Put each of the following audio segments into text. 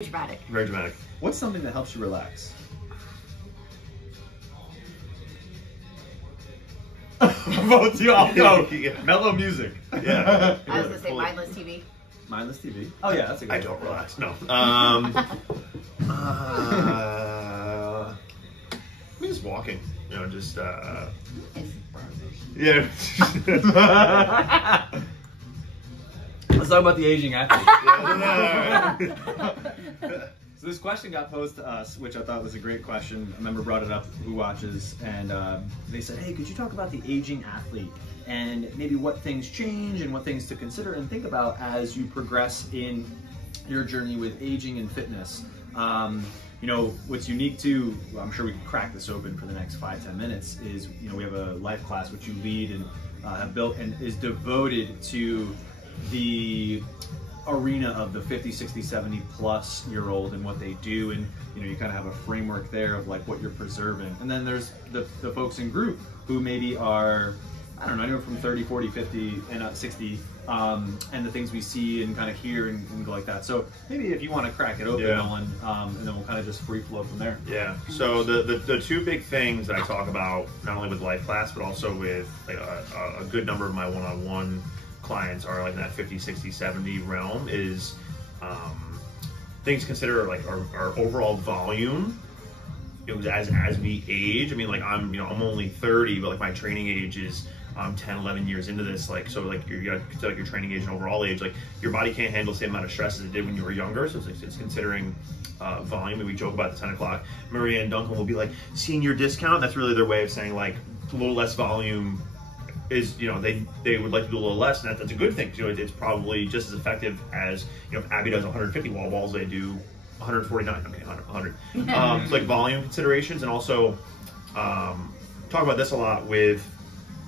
Dramatic. Very dramatic. What's something that helps you relax? Both you all go. Yeah. Mellow music. Yeah. I was gonna say mindless TV. Mindless TV. Oh yeah, that's a good I one. don't relax. No. I mean, just walking. You know, just yeah. Let's talk about the aging athlete. Yeah. So this question got posed to us, which I thought was a great question. A member brought it up who watches, and they said, hey, could you talk about the aging athlete and maybe what things change and what things to consider and think about as you progress in your journey with aging and fitness? You know, what's unique to, well, I'm sure we can crack this open for the next 5-10 minutes, is, you know, we have a life class which you lead and have built and is devoted to the arena of the 50, 60, 70 plus year old and what they do, and you know, you kind of have a framework there of like what you're preserving. And then there's the folks in group who maybe are, I don't know, anywhere from 30, 40, 50 and 60, and the things we see and kind of hear and go like that. So maybe if you want to crack it open, Yeah. Nolan, and then we'll kind of just free flow from there. Yeah. So the two big things that I talk about, not only with life class, but also with like a good number of my one-on-one clients are like in that 50, 60, 70 realm, is things to consider like our overall volume. It was as we age. I mean, like I'm only 30, but like my training age is 10, 11 years into this. Like, so like you gotta consider like your training age and overall age. Like your body can't handle the same amount of stress as it did when you were younger. So it's considering volume. And we joke about the 10 o'clock. Maria and Duncan will be like, senior discount. That's really their way of saying like a little less volume is, you know, they would like to do a little less, and that's a good thing. You know, it's probably just as effective as, you know, if Abby does 150 wall balls, they do 149. Okay, 100. Like volume considerations, and also talk about this a lot with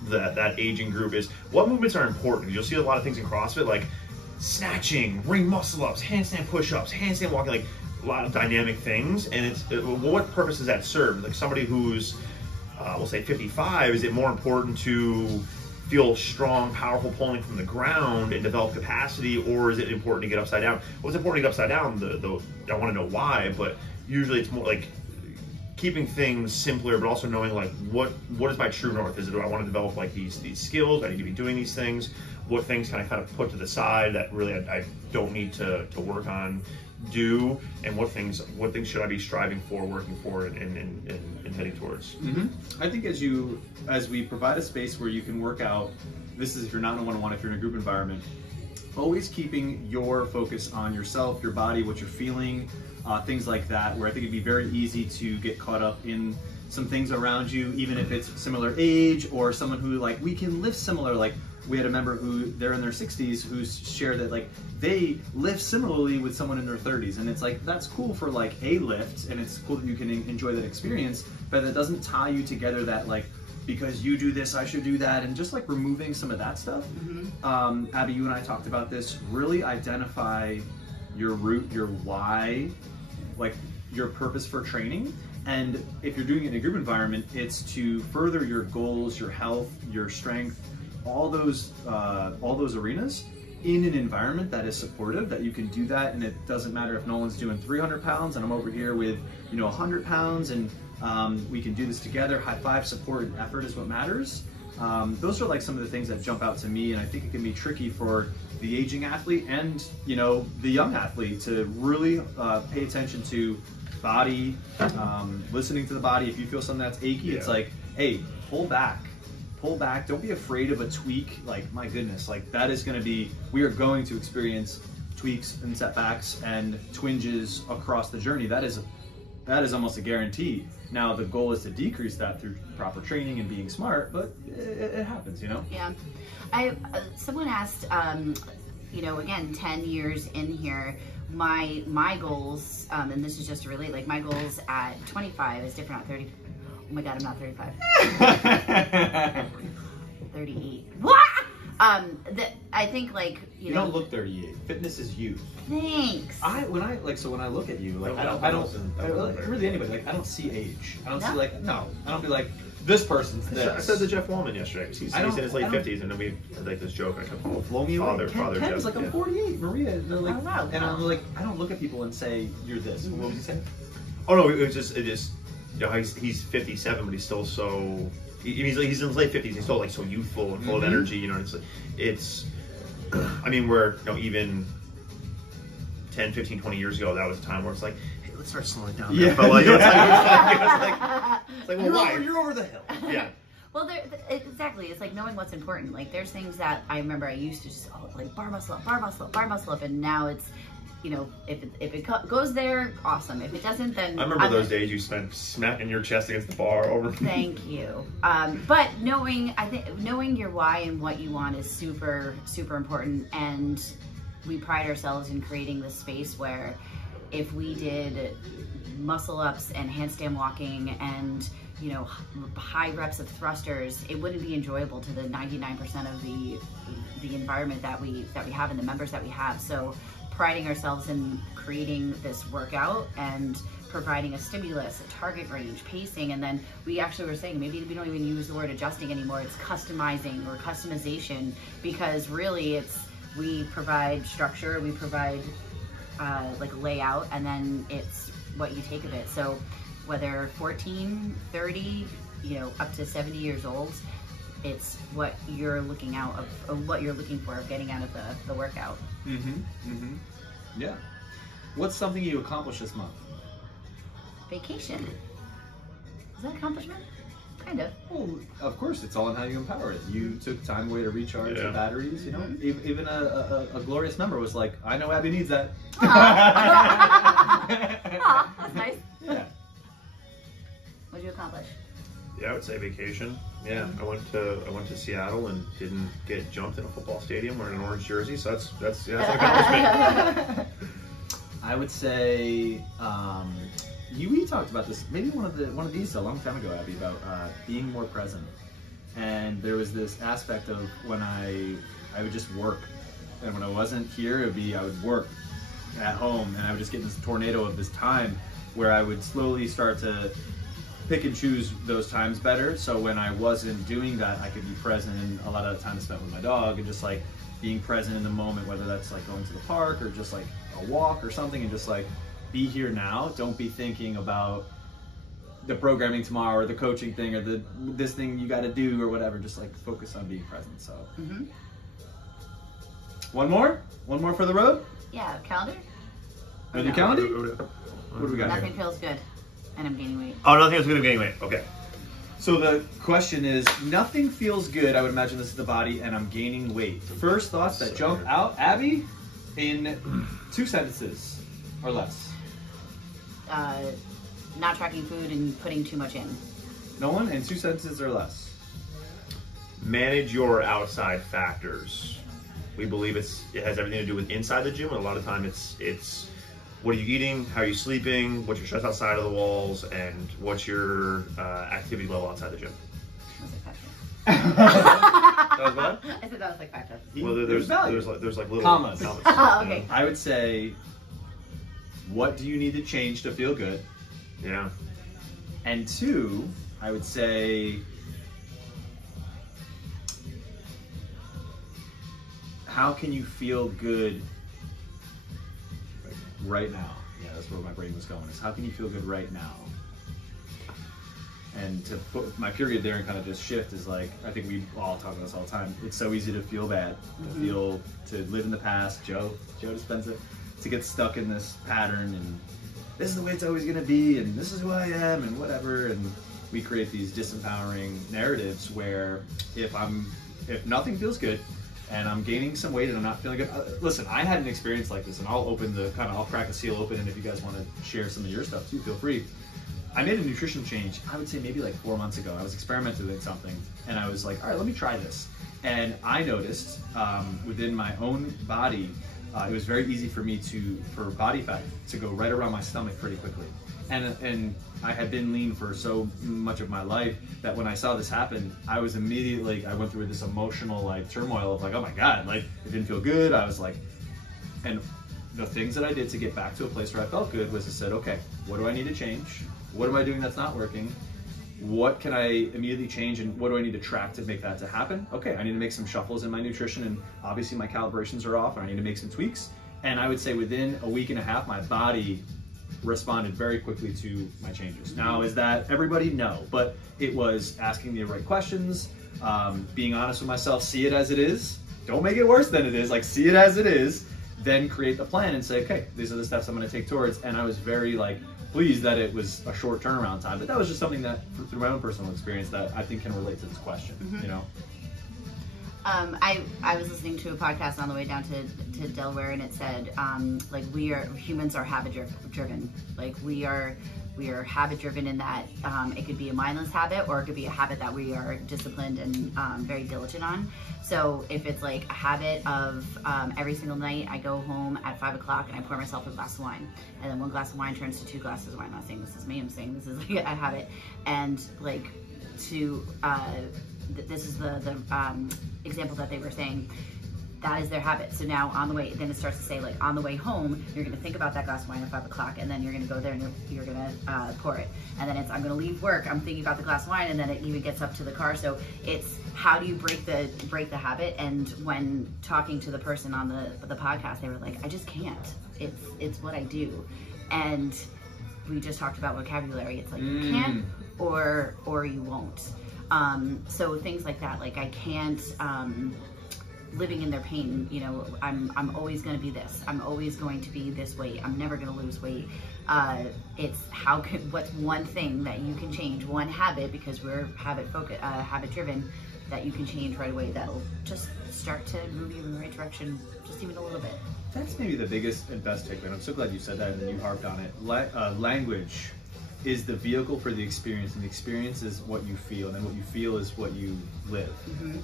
that aging group is what movements are important. You'll see a lot of things in CrossFit like snatching, ring muscle ups, handstand push-ups, handstand walking, like a lot of dynamic things. And it's what purpose does that serve? Like somebody who's we'll say 55, is it more important to feel strong, powerful pulling from the ground and develop capacity, or is it important to get upside down? Well, it's important to get upside down. I want to know why, but usually it's more like keeping things simpler, but also knowing like what is my true north? Is it, do I want to develop like these skills? I need to be doing these things. What things can I kind of put to the side that really I don't need to work on, do, and what things should I be striving for, working for, and heading towards? I think as we provide a space where you can work out, this is if you're not in a one-on-one, if you're in a group environment, always keeping your focus on yourself, your body, what you're feeling, things like that, where I think it'd be very easy to get caught up in some things around you, even if it's similar age or someone who like, we can lift similar. Like we had a member who they're in their 60s who shared that like they lift similarly with someone in their 30s, and it's like that's cool for like a lift, and it's cool that you can enjoy that experience, but that doesn't tie you together that like because you do this I should do that, and just like removing some of that stuff. Abby, you and I talked about this. Really identify your root, your why, like your purpose for training. And if you're doing it in a group environment, it's to further your goals, your health, your strength, all those arenas in an environment that is supportive, that you can do that. And it doesn't matter if Nolan's doing 300 pounds and I'm over here with, 100 pounds, and we can do this together. High five, support, and effort is what matters. Those are like some of the things that jump out to me, and I think it can be tricky for the aging athlete and the young athlete to really pay attention to body, listening to the body. If you feel something that's achy, it's like, hey, pull back, don't be afraid of a tweak. Like, my goodness, like that is going to be, we are going to experience tweaks and setbacks and twinges across the journey. That is almost a guarantee. Now the goal is to decrease that through proper training and being smart, but it happens, Yeah. Someone asked, again, 10 years in here, my goals, and this is just to relate, like my goals at 25 is different at 30. Oh my God, I'm not 35. 38. What? I think like you don't look 38. Fitness is youth. Thanks. When I look at you, like I don't really anybody, like I don't see age. I don't see like I don't be like this person's this. I said to Jeff Wallman yesterday. He's in his late 50s, and then we had like this joke. I kept blow me away. Father Ken's Jeff. like I'm 48. Maria, they're like, oh, wow. and I'm like, I don't look at people and say you're this. What would you say? Oh no, it just you know, he's 57, but he's still so. He's in his late 50s. He's still like so youthful and full of energy. You know, it's. I mean, where even 10, 15, 20 years ago, that was a time where it's like, hey, let's start slowing down. Yeah. But like, it's like, well, why? You're over the hill. Yeah. Well, exactly. It's like knowing what's important. Like there's things that I remember I used to just like bar muscle up, and now it's, you know, if it goes there, awesome. If it doesn't, then I remember those days you spent smacking your chest against the bar over. Thank you. But knowing your why and what you want is super, super important. And we pride ourselves in creating this space where if we did muscle ups and handstand walking and, you know, high reps of thrusters, it wouldn't be enjoyable to the 99% of the environment that we have and the members that we have. So priding ourselves in creating this workout and providing a stimulus, a target range, pacing, and then we actually were saying maybe we don't even use the word adjusting anymore. It's customizing or customization, because really we provide structure, we provide like layout, and then it's what you take of it. So whether 14, 30, you know, up to 70 years old, it's what you're looking out of what you're looking for of getting out of the workout. Yeah. What's something you accomplished this month? Vacation. Is that an accomplishment? Kind of. Well, of course, it's all in how you empower it. You took time away to recharge the batteries, you know? Even a glorious member was like, I know Abby needs that. Aw, that's nice. Yeah. What'd you accomplish? Yeah, I would say vacation. Yeah, I went to Seattle and didn't get jumped in a football stadium wearing an orange jersey, so that's an accomplishment. I would say we talked about this maybe one of these a long time ago, Abby, about being more present. And there was this aspect of when I would just work, and when I wasn't here, I would work at home, and I would just get in this tornado of this time where I would slowly start to pick and choose those times better. So when I wasn't doing that, I could be present, and a lot of the time spent with my dog and just like being present in the moment, whether that's like going to the park or just like a walk or something, and just like be here now. Don't be thinking about the programming tomorrow or the coaching thing or this thing you got to do or whatever. Just like focus on being present. So one more for the road. Yeah, calendar. On your calendar. What do we got? Nothing feels good, and I'm gaining weight. Oh, nothing was good at gaining weight. Okay. So the question is, nothing feels good. I would imagine this is the body, and I'm gaining weight. First thoughts that jump out, Abby, in 2 sentences or less. Not tracking food and putting too much in. No one? In 2 sentences or less. Manage your outside factors. We believe it has everything to do with inside the gym, and a lot of time it's what are you eating, how are you sleeping, what's your stress outside of the walls, and what's your activity level outside the gym. That was what? I said that was like 5 times. Well, there's like little commas. Oh, okay. I would say, what do you need to change to feel good? Yeah. And 2, I would say, how can you feel good right now? Yeah, that's where my brain was going, is how can you feel good right now? And to put my period there and kind of just shift is like, I think we all talk about this all the time. It's so easy to feel bad, to live in the past. Joe Dispenza, to get stuck in this pattern and this is the way it's always going to be and this is who I am and whatever. And we create these disempowering narratives where if nothing feels good and I'm gaining some weight and I'm not feeling good. Listen, I had an experience like this, and I'll crack the seal open, and if you guys want to share some of your stuff too, feel free. I made a nutrition change, I would say maybe like 4 months ago. I was experimenting with something, and I was like, all right, let me try this. And I noticed within my own body, it was very easy for me for body fat to go right around my stomach pretty quickly. And I had been lean for so much of my life that when I saw this happen, I was immediately, I went through this emotional like turmoil of like, oh my God, like it didn't feel good. I was like, and the things that I did to get back to a place where I felt good was I said, okay, what do I need to change? What am I doing that's not working? What can I immediately change, and what do I need to track to make that to happen? Okay, I need to make some shuffles in my nutrition, and obviously my calibrations are off, and I need to make some tweaks. And I would say within a week and a half, my body responded very quickly to my changes. Now, is that everybody? No, but it was asking the right questions, being honest with myself, see it as it is. Don't make it worse than it is, like see it as it is, then create the plan and say, okay, these are the steps I'm gonna take towards. And I was very like, pleased that it was a short turnaround time, but that was just something that through my own personal experience that I think can relate to this question, you know? I was listening to a podcast on the way down to Delaware, and it said, like humans are habit driven. Like we are habit driven in that it could be a mindless habit, or it could be a habit that we are disciplined and very diligent on. So if it's like a habit of every single night I go home at 5 o'clock and I pour myself a glass of wine, and then one glass of wine turns to 2 glasses of wine. I'm not saying this is me, I'm saying this is like a habit. And like this is the example that they were saying, that is their habit. So now on the way, then it starts to say like on the way home, you're gonna think about that glass of wine at 5 o'clock, and then you're gonna go there and you're gonna pour it. And then it's, I'm gonna leave work, I'm thinking about the glass of wine, and then it even gets up to the car. So it's how do you break the habit? And when talking to the person on the podcast, they were like, I just can't. It's what I do. And we just talked about vocabulary. It's like you can or you won't. So things like that, like I can't, living in their pain, you know, I'm always going to be this, I'm always going to be this weight, I'm never going to lose weight. It's what's one thing that you can change, one habit, because we're habit driven, that you can change right away that'll just start to move you in the right direction, just even a little bit. That's maybe the biggest and best takeaway. I'm so glad you said that and you harped on it. Language is the vehicle for the experience, and the experience is what you feel, and then what you feel is what you live,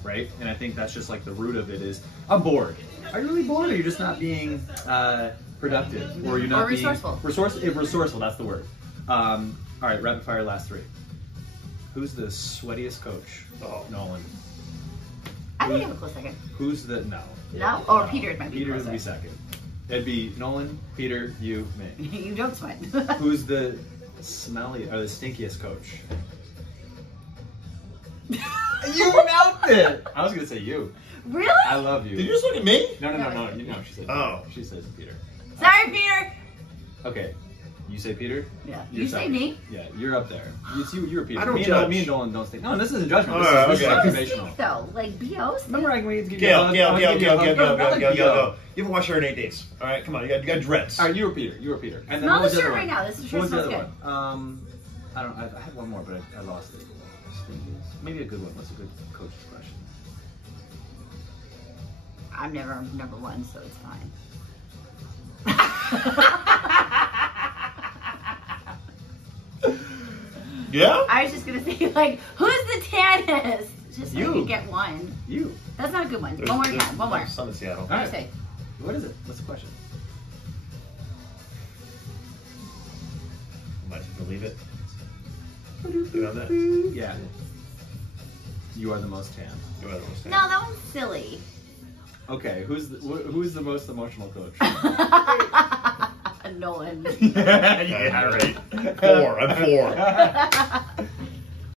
right? And I think that's just like the root of it is, I'm bored. Are you really bored, or you're just not being productive, or you're not being resourceful, that's the word. All right, rapid fire, last 3. Who's the sweatiest coach? Oh, Nolan. I think I have a close second. Who's the, no. No? Or no. Peter might be Peter would be second. It'd be Nolan, Peter, you, me. You don't sweat. Who's the smelly or the stinkiest coach? You announced it. I was gonna say you. Really? I love you. Did you just look at me? No. You know, she said. Oh, she says Peter. Sorry, Peter. Okay, you say Peter. Yeah. You say me. Yeah, you're up there. It's you. You're Peter. I don't judge. Me and Nolan don't stink. No, this isn't judgment. Right, this is okay. observational. Though, like BOs. Remember, I can give Gail. Gail. You haven't watched her in 8 days. All right, come on. You got dreads. All right, you were Peter. And then Smell the shirt right now. This is what was the other good. one? I don't. I had one more, but I lost it. Maybe a good one. What's a good coach's question? I'm never number 1, so it's fine. Yeah? I was just gonna say, like, who's the tannest? Just so you. I could get one. You. That's not a good one. One more time. One more. Sun in Seattle. All right. Say. What is it? What's the question? Might you believe it? You know that? Yeah. You are the most tan. You are the most tan. No, that one's silly. Okay, who's the most emotional coach? Nolan. Yeah, right. 4. I'm 4.